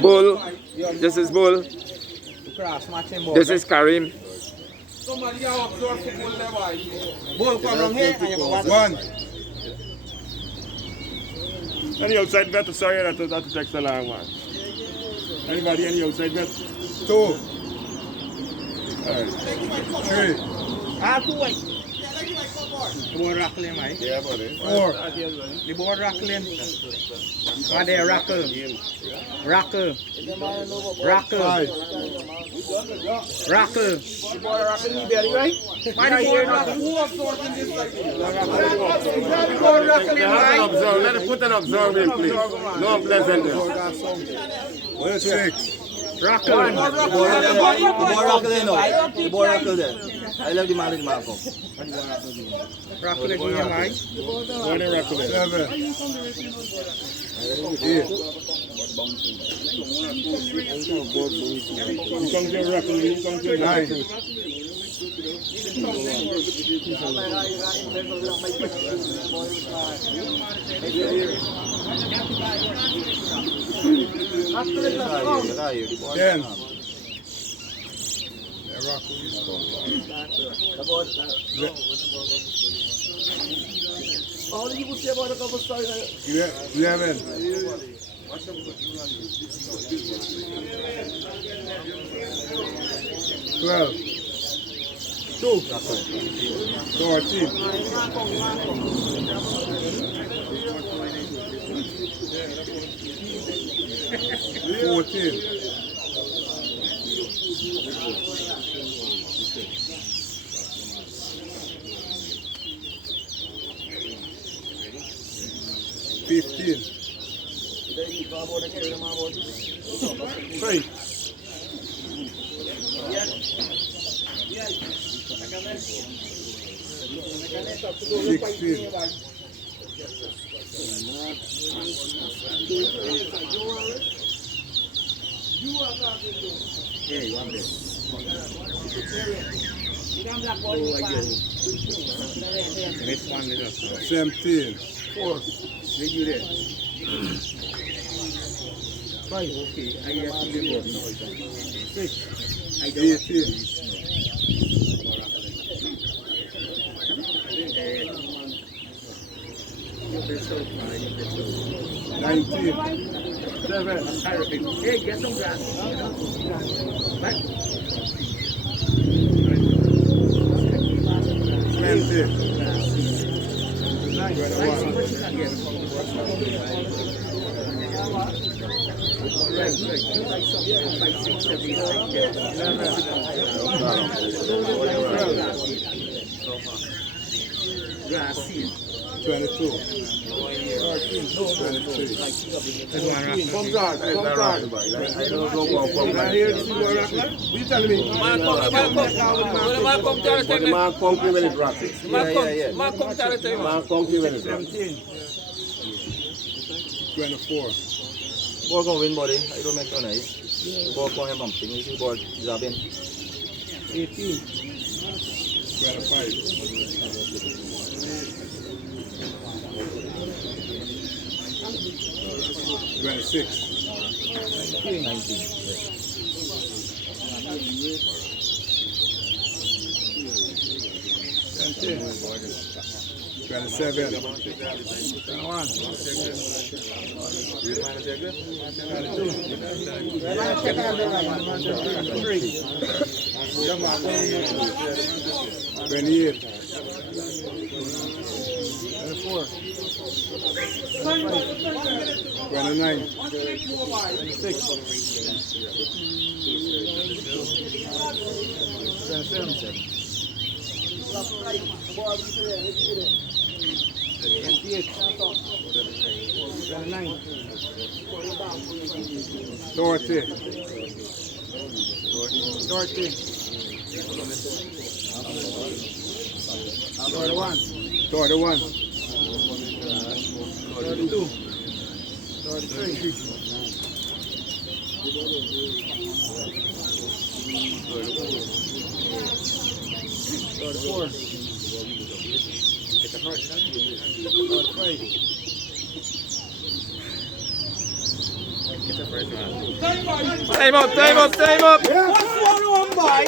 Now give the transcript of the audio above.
Bull. This is Bull. This is Karim. Somebody observe football level. Ball come wrong here and you go back. One. Any outside bet? Sorry, that takes a long one. Anybody any outside bet? Two. Alright. Three. Two white. The board rackling, right? Yeah, buddy. Four. The board rackling. Are they rackle? Rackle. Rackle. Five. Rackle. The boy rocking me belly, right? Why the board rackle? Who observing this? The board rackling, right? Observe. Let us put an observe in, please. No pleasantness. Six. Rackle. The boy rackle there. I love the man with the man come. Rackle in your mind. What are they 7. 8. You come to a record, you come to a 9. 10. How do you say about the couple story? 11. 12. 2. 13. 14. 15. 3. 16. 17. 4. 5. Okay. I actually got 6. 18. 19. 7. Hey, get some grass. Right? 20. 22. 23. Pump guard. I don't know about pump guard. You tell me. The man come to when it rocks. Yeah. Man come to when it rocks. 24. Ball gonna win, buddy. I don't make no noise. The ball come here bumping. You see ball jabbing. 18. 25. 26. 19. 27. 21. 28. 24. 29. 26. 27. 28. 29. 30. 30. 31. 31. 32. 33. 34. 35. Time up, time up, time up. What's going on, boy?